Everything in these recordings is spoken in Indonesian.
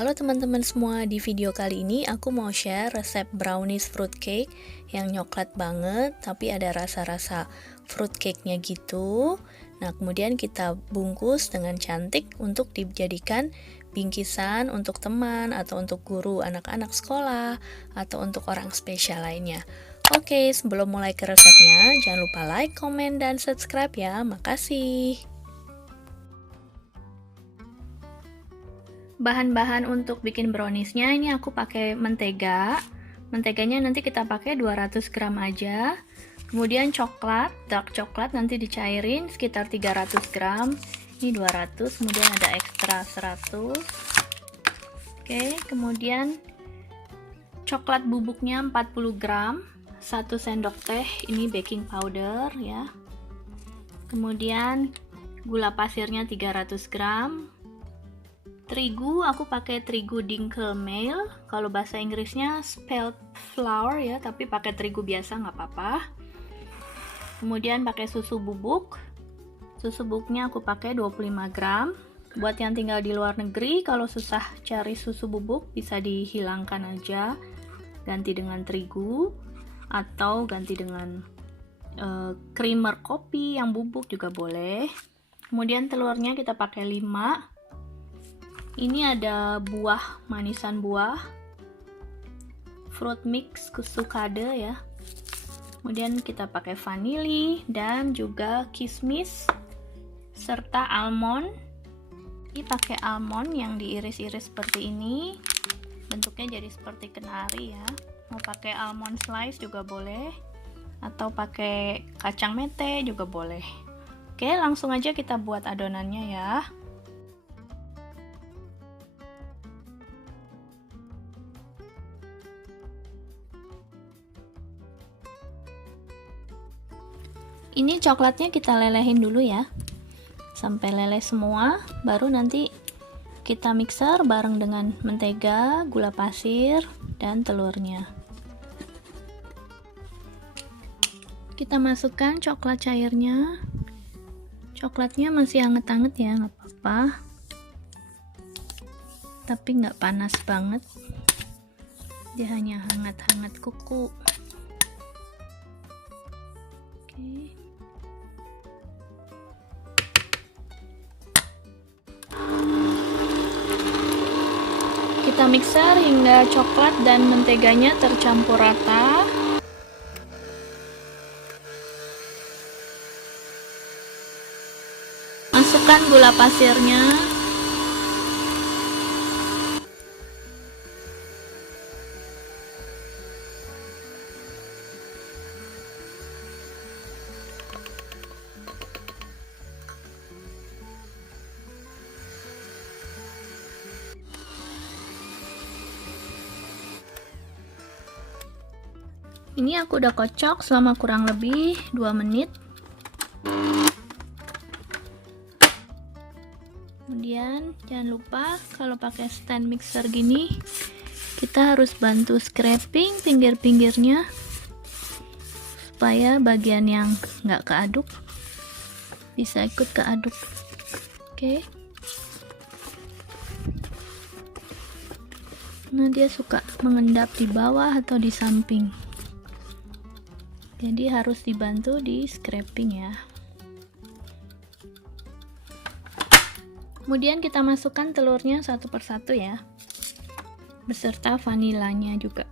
Halo teman-teman semua, di video kali ini aku mau share resep brownies fruitcake yang coklat banget tapi ada rasa-rasa fruitcake-nya gitu. Nah, kemudian kita bungkus dengan cantik untuk dijadikan bingkisan untuk teman atau untuk guru anak-anak sekolah atau untuk orang spesial lainnya. Oke, sebelum mulai ke resepnya, jangan lupa like, komen, dan subscribe ya. Makasih. Bahan-bahan untuk bikin browniesnya ini aku pakai mentega. Menteganya nanti kita pakai 200 gram aja. Kemudian coklat, dark coklat nanti dicairin sekitar 300 gram. Ini 200, kemudian ada ekstra 100. Oke, kemudian coklat bubuknya 40 gram. 1 sendok teh ini baking powder ya. Kemudian gula pasirnya 300 gram. Terigu, aku pakai terigu dinkelmeal. Kalau bahasa Inggrisnya spelt flour ya, tapi pakai terigu biasa nggak apa-apa. Kemudian pakai susu bubuk. Susu bubuknya aku pakai 25 gram. Buat yang tinggal di luar negeri, kalau susah cari susu bubuk bisa dihilangkan aja, ganti dengan terigu atau ganti dengan creamer kopi yang bubuk juga boleh. Kemudian telurnya kita pakai 5. Ini ada buah, manisan buah, fruit mix kusukade ya. Kemudian kita pakai vanili dan juga kismis serta almond. Ini pakai almond yang diiris-iris seperti ini. Bentuknya jadi seperti kenari ya. Mau pakai almond slice juga boleh, atau pakai kacang mete juga boleh. Oke, langsung aja kita buat adonannya ya. Ini coklatnya kita lelehin dulu ya, sampai leleh semua, baru nanti kita mixer bareng dengan mentega, gula pasir, dan telurnya. Kita masukkan coklat cairnya. Coklatnya masih anget-anget ya, nggak apa-apa, tapi nggak panas banget, dia hanya hangat-hangat kuku. Oke. Kita mixer hingga coklat dan menteganya tercampur rata. Masukkan gula pasirnya. Ini aku udah kocok selama kurang lebih 2 menit. Kemudian jangan lupa kalau pakai stand mixer gini, kita harus bantu scraping pinggir-pinggirnya supaya bagian yang nggak keaduk bisa ikut keaduk. Oke. Nah, dia suka mengendap di bawah atau di samping. Jadi harus dibantu di scraping ya. Kemudian kita masukkan telurnya satu persatu ya, beserta vanilanya juga.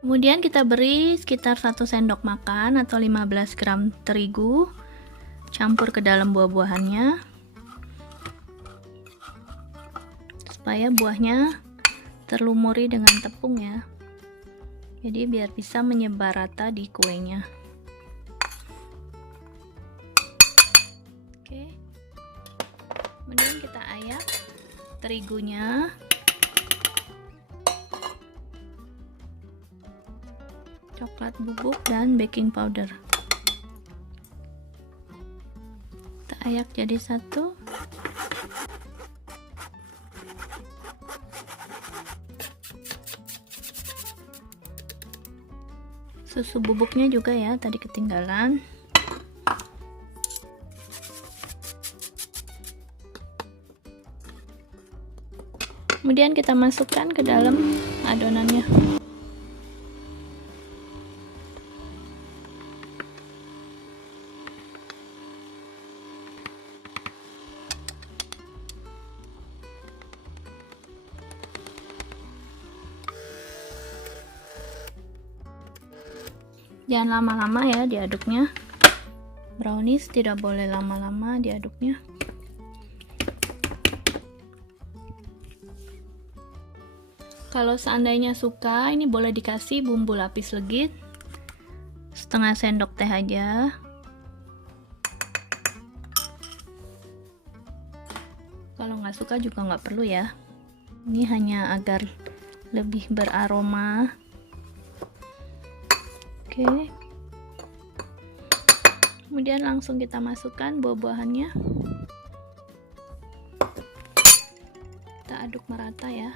Kemudian kita beri sekitar 1 sendok makan atau 15 gram terigu, campur ke dalam buah-buahannya supaya buahnya terlumuri dengan tepung ya. Jadi biar bisa menyebar rata di kuenya. Oke. Kemudian kita ayak terigunya. Coklat bubuk dan baking powder. Kita ayak jadi satu. Susu bubuknya juga ya, tadi ketinggalan. Kemudian kita masukkan ke dalam adonannya. Jangan lama-lama ya diaduknya. Brownies tidak boleh lama-lama diaduknya. Kalau seandainya suka, ini boleh dikasih bumbu lapis legit setengah sendok teh aja. Kalau nggak suka juga nggak perlu ya. Ini hanya agar lebih beraroma. Oke. Kemudian langsung kita masukkan buah-buahannya. Kita aduk merata ya.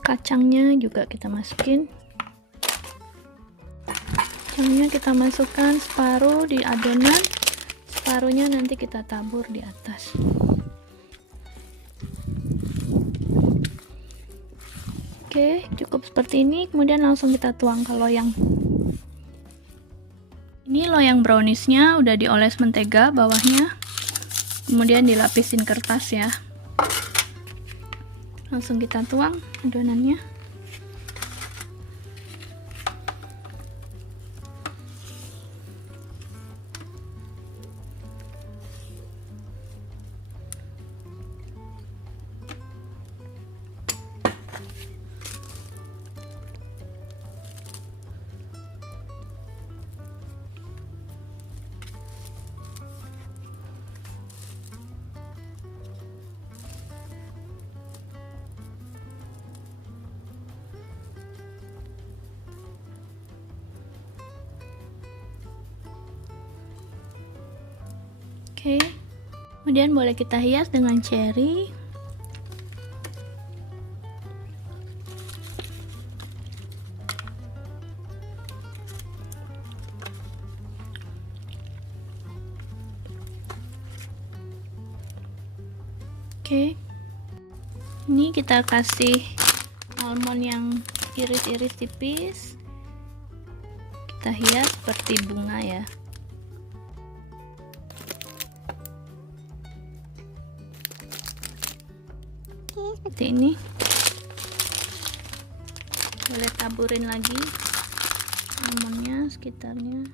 Kacangnya juga kita masukin. Kacangnya kita masukkan separuh di adonan, separuhnya nanti kita tabur di atas. Oke, cukup seperti ini. Kemudian langsung kita tuang ke loyang. Ini loyang browniesnya udah dioles mentega bawahnya, kemudian dilapisin kertas ya. Langsung kita tuang adonannya. Oke, kemudian boleh kita hias dengan cherry. Oke, ini kita kasih almond yang iris-iris tipis. Kita hias seperti bunga ya. Seperti ini. Boleh taburin lagi almondnya sekitarnya.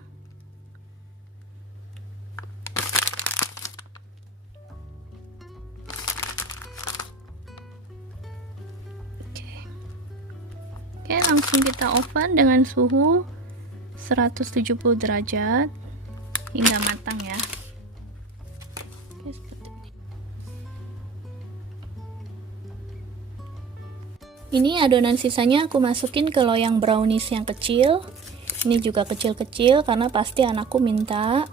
Oke, langsung kita oven dengan suhu 170 derajat hingga matang ya. Oke, seperti ini. Ini adonan sisanya aku masukin ke loyang brownies yang kecil. Ini juga kecil-kecil karena pasti anakku minta.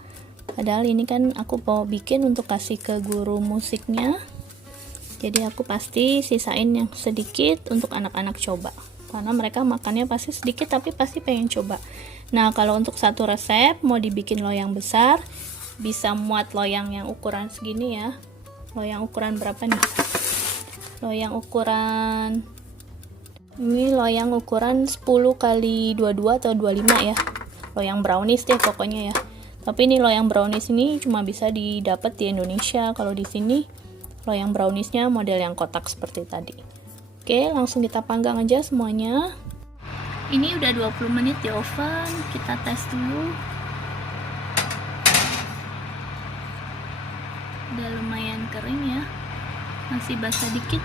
Padahal ini kan aku mau bikin untuk kasih ke guru musiknya. Jadi aku pasti sisain yang sedikit untuk anak-anak coba. Karena mereka makannya pasti sedikit tapi pasti pengen coba. Nah, kalau untuk satu resep mau dibikin loyang besar, bisa muat loyang yang ukuran segini ya. Loyang ukuran berapa nih? Loyang ukuran ini loyang ukuran 10 kali 22 atau 25 ya. Loyang brownies deh pokoknya ya. Tapi ini loyang brownies ini cuma bisa didapat di Indonesia. Kalau di sini loyang browniesnya model yang kotak seperti tadi. Oke, langsung kita panggang aja semuanya. Ini udah 20 menit di oven. Kita tes dulu. Udah lumayan kering ya, masih basah dikit.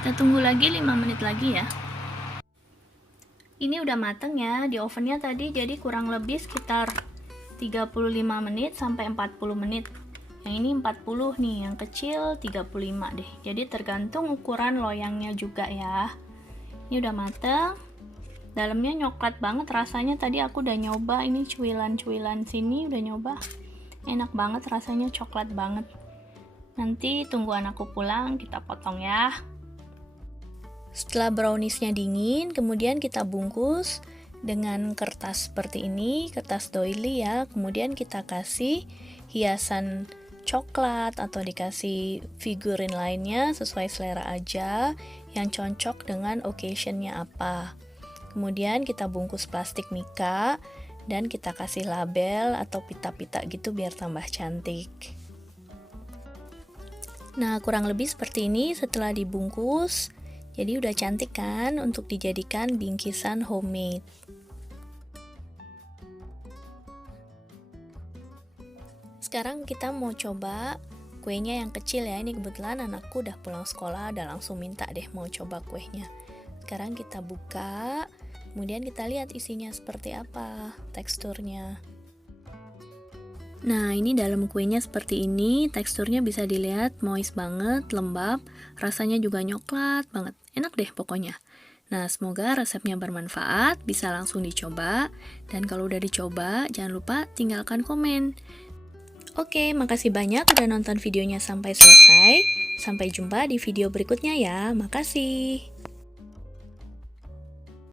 Kita tunggu lagi 5 menit lagi ya. Ini udah mateng ya di ovennya tadi, jadi kurang lebih sekitar 35 menit sampai 40 menit. Yang ini 40 nih, yang kecil 35 deh. Jadi tergantung ukuran loyangnya juga ya. Ini udah mateng. Dalamnya coklat banget rasanya, tadi aku udah nyoba, ini cuilan-cuilan sini udah nyoba. Enak banget rasanya, coklat banget. Nanti tunggu anakku pulang kita potong ya. Setelah browniesnya dingin, kemudian kita bungkus dengan kertas seperti ini, kertas doily ya. Kemudian kita kasih hiasan coklat atau dikasih figurin lainnya sesuai selera aja yang cocok dengan occasionnya apa. Kemudian kita bungkus plastik mika dan kita kasih label atau pita-pita gitu biar tambah cantik. Nah, kurang lebih seperti ini setelah dibungkus. Jadi udah cantik kan untuk dijadikan bingkisan homemade. Sekarang kita mau coba kuenya yang kecil ya. Ini kebetulan anakku udah pulang sekolah, udah langsung minta deh mau coba kuenya. Sekarang kita buka, kemudian kita lihat isinya seperti apa teksturnya. Nah, ini dalam kuenya seperti ini, teksturnya bisa dilihat moist banget, lembab, rasanya juga coklat banget, enak deh pokoknya. Nah, semoga resepnya bermanfaat, bisa langsung dicoba, dan kalau udah dicoba, jangan lupa tinggalkan komen. Oke, makasih banyak udah nonton videonya sampai selesai, sampai jumpa di video berikutnya ya, makasih.